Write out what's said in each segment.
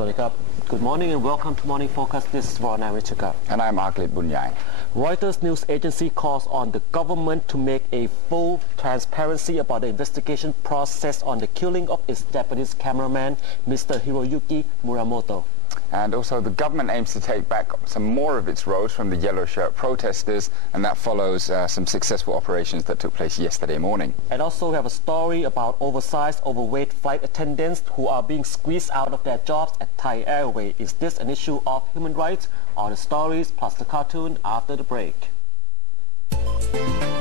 Suthep. Good morning and welcome to Morning Focus. This is Ron Arichika. And I'm Aglit Bunyai. Reuters news agency calls on the government to make a full transparency about the investigation process on the killing of its Japanese cameraman, Mr. Hiroyuki Muramoto. And also the government aims to take back some more of its roads from the yellow shirt protesters, and that follows some successful operations that took place yesterday morning. And also we have a story about oversized, overweight flight attendants who are being squeezed out of their jobs at Thai Airways. Is this an issue of human rights? All the stories plus the cartoon after the break.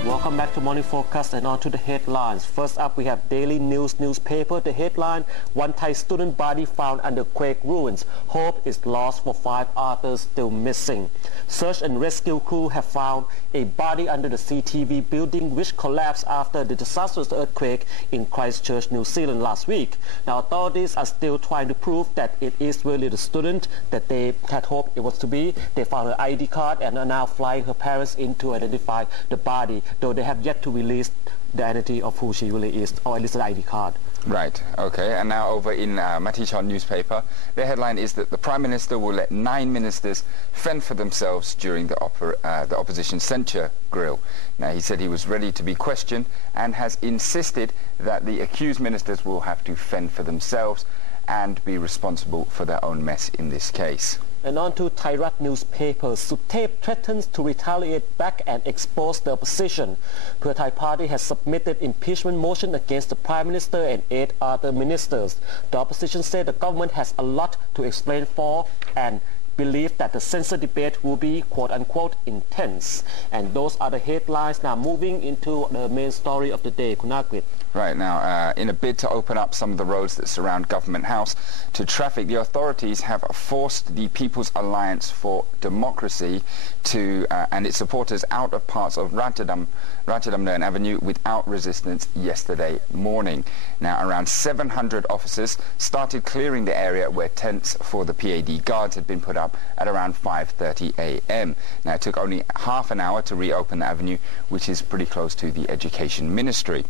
Welcome back to Morning Focus and on to the headlines. First up, we have Daily News newspaper. The headline, one Thai student body found under quake ruins. Hope is lost for 5 others still missing. Search and rescue crew have found a body under the CTV building which collapsed after the disastrous earthquake in Christchurch, New Zealand last week. Now, authorities are still trying to prove that it is really the student that they had hoped it was to be. They found her ID card and are now flying her parents in to identify the body, though they have yet to release the identity of who she really is, or at least the ID card. Right, okay, and now over in Matichon newspaper, the headline is that the Prime Minister will let 9 ministers fend for themselves during the opposition censure grill. Now, he said he was ready to be questioned and has insisted that the accused ministers will have to fend for themselves and be responsible for their own mess in this case. And on to Rath newspaper. Suthep threatens to retaliate back and expose the opposition. The Thai party has submitted impeachment motion against the Prime Minister and 8 other ministers. The opposition said the government has a lot to explain for and believe that the censure debate will be quote-unquote intense. And those are the headlines. Now moving into the main story of the day. Kunagwit. Right now, in a bid to open up some of the roads that surround Government House to traffic, the authorities have forced the People's Alliance for Democracy to and its supporters out of parts of Ratchadamnern Avenue without resistance yesterday morning. Now, around 700 officers started clearing the area where tents for the PAD guards had been put up at around 5:30 a.m. Now, it took only half an hour to reopen the avenue, which is pretty close to the Education Ministry.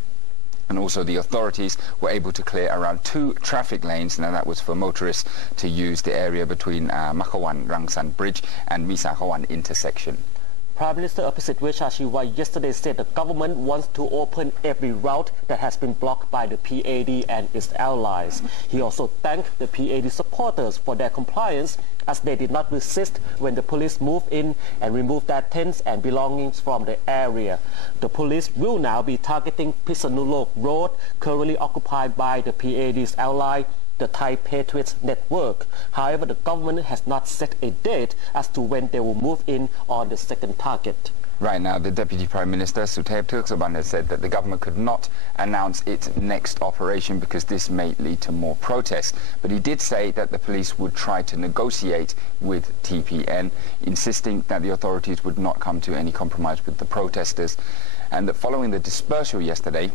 And also the authorities were able to clear around 2 traffic lanes. Now that was for motorists to use the area between Makawan Rangsan Bridge and Misakawan intersection. Prime Minister Apisit Vejashiwa yesterday said the government wants to open every route that has been blocked by the PAD and its allies. He also thanked the PAD supporters for their compliance as they did not resist when the police moved in and removed their tents and belongings from the area. The police will now be targeting Pisanulok Road, currently occupied by the PAD's ally, the Thai Patriots Network. However, the government has not set a date as to when they will move in on the second target. Right now, the Deputy Prime Minister, Suthep, has said that the government could not announce its next operation because this may lead to more protests. But he did say that the police would try to negotiate with TPN, insisting that the authorities would not come to any compromise with the protesters. And that following the dispersal yesterday,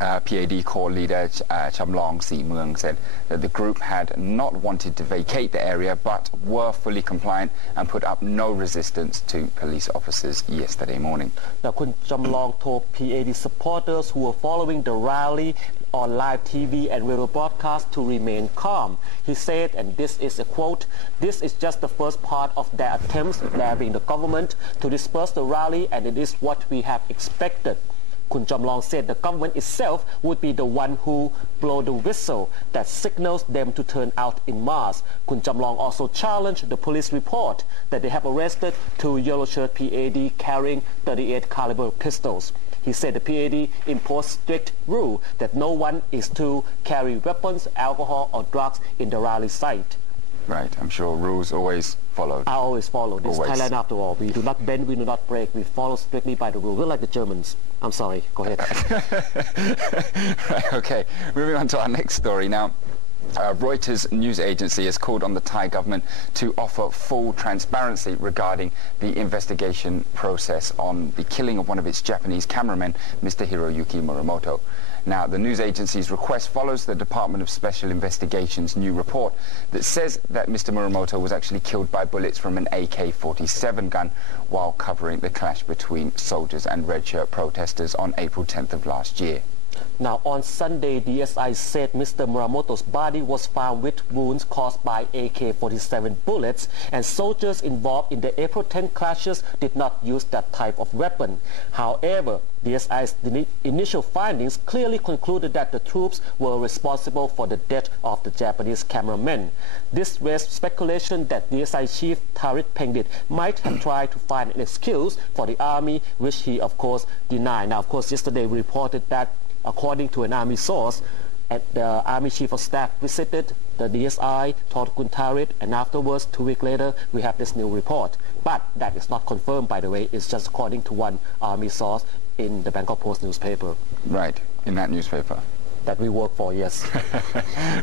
PAD core leader Chamlong Si Muang said that the group had not wanted to vacate the area but were fully compliant and put up no resistance to police officers yesterday morning. Now, Kun Chamlong told PAD supporters who were following the rally on live TV and radio broadcast to remain calm. He said, and this is a quote, "This is just the first part of their attempts, there being the government, to disperse the rally, and it is what we have expected." Kun Chamlong said the government itself would be the one who blow the whistle that signals them to turn out in mass. Kun Chamlong also challenged the police report that they have arrested 2 yellow shirt PAD carrying .38 caliber pistols. He said the PAD imposed strict rule that no one is to carry weapons, alcohol or drugs in the rally site. Right, I'm sure rules always followed. I always follow. This is Thailand after all. We do not bend, we do not break. We follow strictly by the rule. We're like the Germans. I'm sorry, go ahead. Right, okay, moving on to our next story now. Reuters news agency has called on the Thai government to offer full transparency regarding the investigation process on the killing of one of its Japanese cameramen, Mr. Hiroyuki Muramoto. Now, the news agency's request follows the Department of Special Investigation's new report that says that Mr. Muramoto was actually killed by bullets from an AK-47 gun while covering the clash between soldiers and red shirt protesters on April 10th of last year. Now, on Sunday, DSI said Mr. Muramoto's body was found with wounds caused by AK-47 bullets, and soldiers involved in the April 10 clashes did not use that type of weapon. However, DSI's initial findings clearly concluded that the troops were responsible for the death of the Japanese cameraman. This raised speculation that DSI Chief Tarit Pengdit might have tried to find an excuse for the army, which he, of course, denied. Now, of course, yesterday we reported that, according to an army source, the Army Chief of Staff visited the DSI, talked to Tarit, and afterwards, 2 weeks later, we have this new report. But that is not confirmed, by the way. It's just according to one army source in the Bangkok Post newspaper. Right, in that newspaper. That we work for, yes.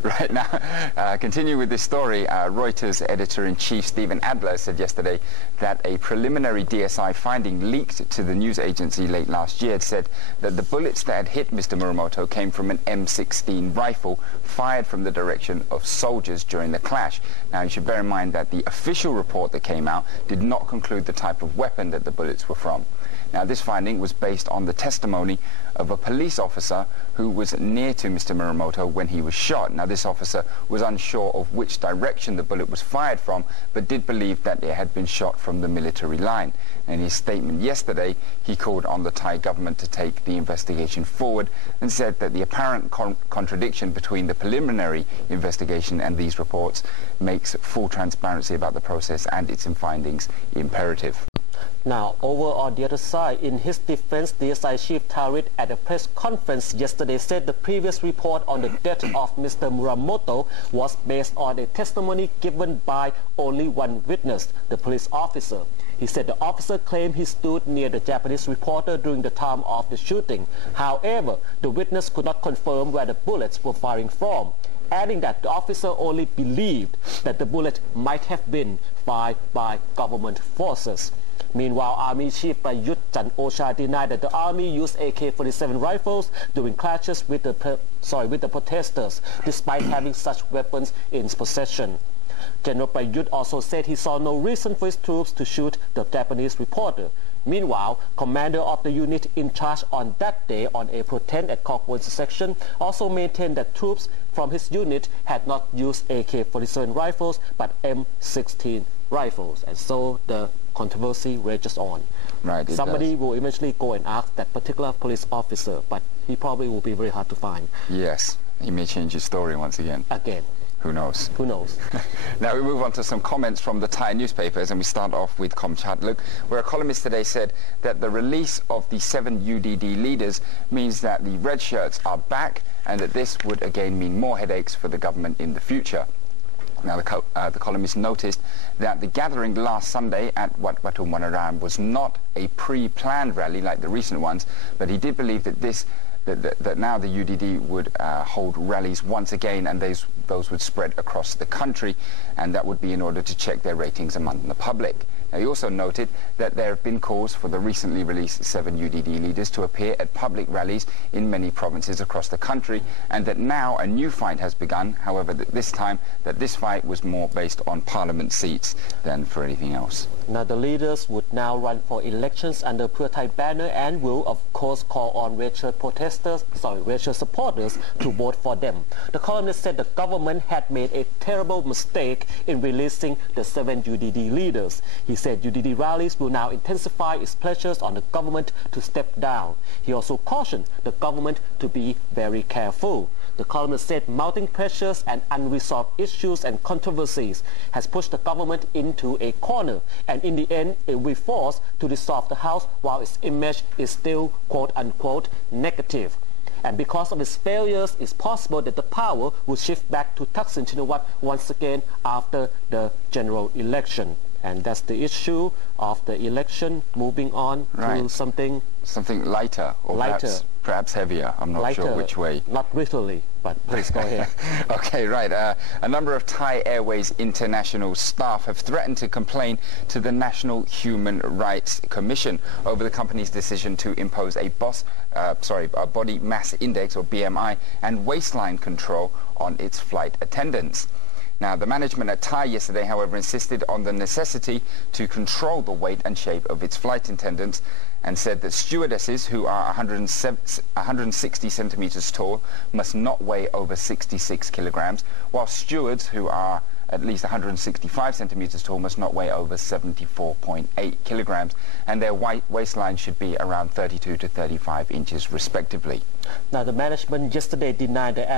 Right, now, continue with this story. Reuters editor-in-chief Stephen Adler said yesterday that a preliminary DSI finding leaked to the news agency late last year said that the bullets that had hit Mr. Muramoto came from an M16 rifle fired from the direction of soldiers during the clash. Now, you should bear in mind that the official report that came out did not conclude the type of weapon that the bullets were from. Now, this finding was based on the testimony of a police officer who was near to Mr. Muramoto when he was shot. Now, this officer was unsure of which direction the bullet was fired from, but did believe that it had been shot from the military line. In his statement yesterday, he called on the Thai government to take the investigation forward and said that the apparent contradiction between the preliminary investigation and these reports makes full transparency about the process and its findings imperative. Now, over on the other side, in his defense, DSI Chief Tarit at a press conference yesterday said the previous report on the death of Mr. Muramoto was based on a testimony given by only one witness, the police officer. He said the officer claimed he stood near the Japanese reporter during the time of the shooting. However, the witness could not confirm where the bullets were firing from, adding that the officer only believed that the bullet might have been fired by government forces. Meanwhile, Army Chief Prayut Chan-o-cha denied that the army used AK-47 rifles during clashes with the protesters, despite having such weapons in its possession. General Prayut also said he saw no reason for his troops to shoot the Japanese reporter. Meanwhile, commander of the unit in charge on that day, on April 10 at Kokwon section, also maintained that troops from his unit had not used AK-47 rifles but M16 rifles. And so the controversy rages on. Right, somebody will eventually go and ask that particular police officer, but he probably will be very hard to find. Yes, he may change his story once again. Who knows? Who knows? Now we move on to some comments from the Thai newspapers, and we start off with Komchatluk, where a columnist today said that the release of the 7 UDD leaders means that the red shirts are back, and that this would again mean more headaches for the government in the future. Now, the columnist noticed that the gathering last Sunday at Wat Batu Monaram was not a pre-planned rally like the recent ones, but he did believe that that now the UDD would hold rallies once again, and those would spread across the country, and that would be in order to check their ratings among the public. Now, he also noted that there have been calls for the recently released 7 UDD leaders to appear at public rallies in many provinces across the country, and that now a new fight has begun. However, this time that this fight was more based on parliament seats than for anything else. Now, the leaders would now run for elections under Pheu Thai banner and will, of course, call on racial supporters to vote for them. The columnist said the government had made a terrible mistake in releasing the 7 UDD leaders. He said UDD rallies will now intensify its pressures on the government to step down. He also cautioned the government to be very careful. The columnist said mounting pressures and unresolved issues and controversies has pushed the government into a corner, and in the end it will be forced to dissolve the House while its image is still quote-unquote negative. And because of its failures, it's possible that the power will shift back to Thaksin Shinawatra once again after the general election. And that's the issue of the election. Moving on to something lighter, or perhaps heavier. I'm not sure which way. Not literally, but please go ahead. Okay, right. A number of Thai Airways International staff have threatened to complain to the National Human Rights Commission over the company's decision to impose a body mass index, or BMI, and waistline control on its flight attendants. Now, the management at Thai yesterday, however, insisted on the necessity to control the weight and shape of its flight attendants and said that stewardesses who are 160 centimeters tall must not weigh over 66 kilograms, while stewards who are at least 165 centimeters tall must not weigh over 74.8 kilograms, and their waistline should be around 32 to 35 inches respectively. Now, the management yesterday denied the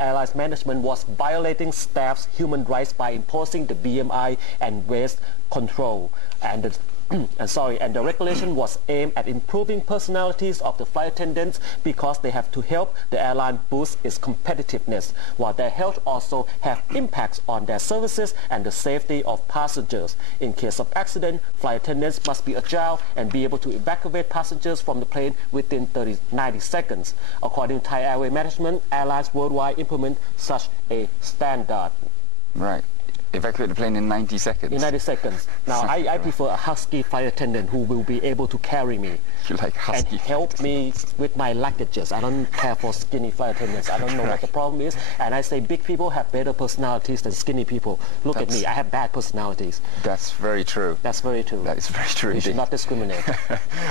airline's management was violating staff's human rights by imposing the BMI and waist control, and the regulation was aimed at improving personalities of the flight attendants because they have to help the airline boost its competitiveness, while their health also have impacts on their services and the safety of passengers. In case of accident, flight attendants must be agile and be able to evacuate passengers from the plane within 90 seconds. According to Thai Airway management, airlines worldwide implement such a standard. Right. Evacuate the plane in 90 seconds. In 90 seconds. Now, I prefer a husky flight attendant who will be able to carry me. You like husky and help me with my luggages. I don't care for skinny flight attendants. I don't know what the problem is. And I say big people have better personalities than skinny people. Look at me. I have bad personalities. That's very true. That's very true. That is very true. You should not discriminate.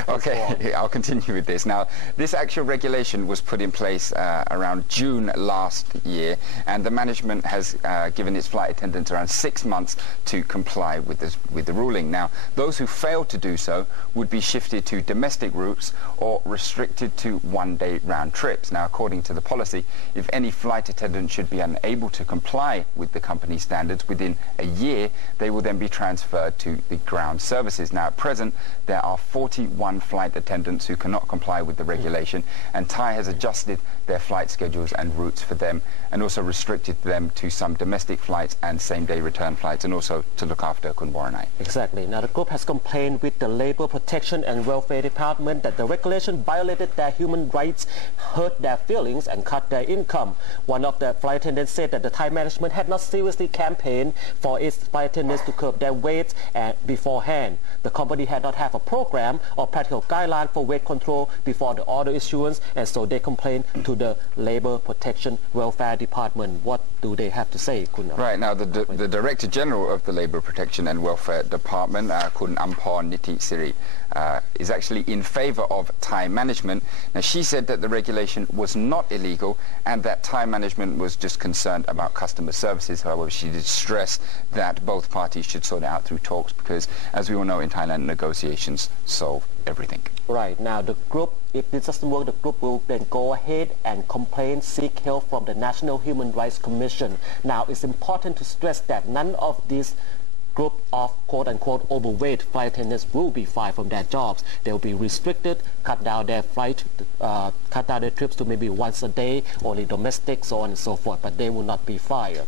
Okay, I'll continue with this. Now, this actual regulation was put in place around June last year, and the management has given its flight attendants around 6 months to comply with the ruling. Now, those who failed to do so would be shifted to domestic routes or restricted to one-day round trips. Now, according to the policy, if any flight attendant should be unable to comply with the company standards within a year, they will then be transferred to the ground services. Now, at present, there are 41 flight attendants who cannot comply with the regulation, and Thai has adjusted their flight schedules and routes for them, and also restricted them to some domestic flights and same-day return flights, and also to look after Kun Boranai. Exactly. Now, the group has complained with the Labor Protection and Welfare Department that the regulation violated their human rights, hurt their feelings, and cut their income. One of the flight attendants said that the Thai management had not seriously campaigned for its flight attendants to curb their weights beforehand. The company had not have a program or practical guideline for weight control before the order issuance, and so they complained to the Labor Protection Welfare Department. What do they have to say, Kun? Right. Now, the Director General of the Labour Protection and Welfare Department, Kun Ampor Niti Siri, is actually in favour of Thai management. Now, she said that the regulation was not illegal and that Thai management was just concerned about customer services. However, she did stress that both parties should sort it out through talks because, as we all know, in Thailand, negotiations solve everything. Right. Now, the group, if this doesn't work, the group will then go ahead and complain, seek help from the National Human Rights Commission. Now, it's important to stress that none of these group of quote-unquote overweight flight attendants will be fired from their jobs. They will be restricted, cut down their trips to maybe once a day, only domestic, so on and so forth, but they will not be fired.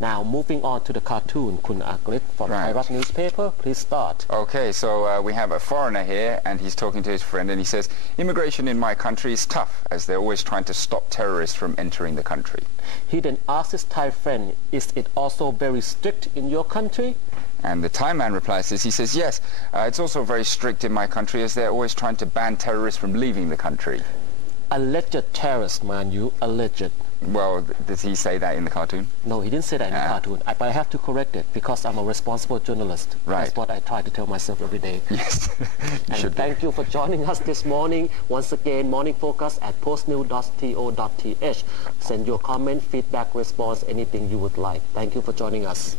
Now, moving on to the cartoon, Kun Agrit from Thai Rath newspaper, please start. Okay, so we have a foreigner here, and he's talking to his friend, and he says, immigration in my country is tough, as they're always trying to stop terrorists from entering the country. He then asks his Thai friend, is it also very strict in your country? And the Thai man replies this, he says, yes, it's also very strict in my country, as they're always trying to ban terrorists from leaving the country. Alleged terrorist, man, you alleged. Well, does he say that in the cartoon? No, he didn't say that in the cartoon. But I have to correct it because I'm a responsible journalist. Right. That's what I try to tell myself every day. Yes. And thank you for joining us this morning. Once again, Morning Focus at postnews.to.th. Send your comment, feedback, response, anything you would like. Thank you for joining us.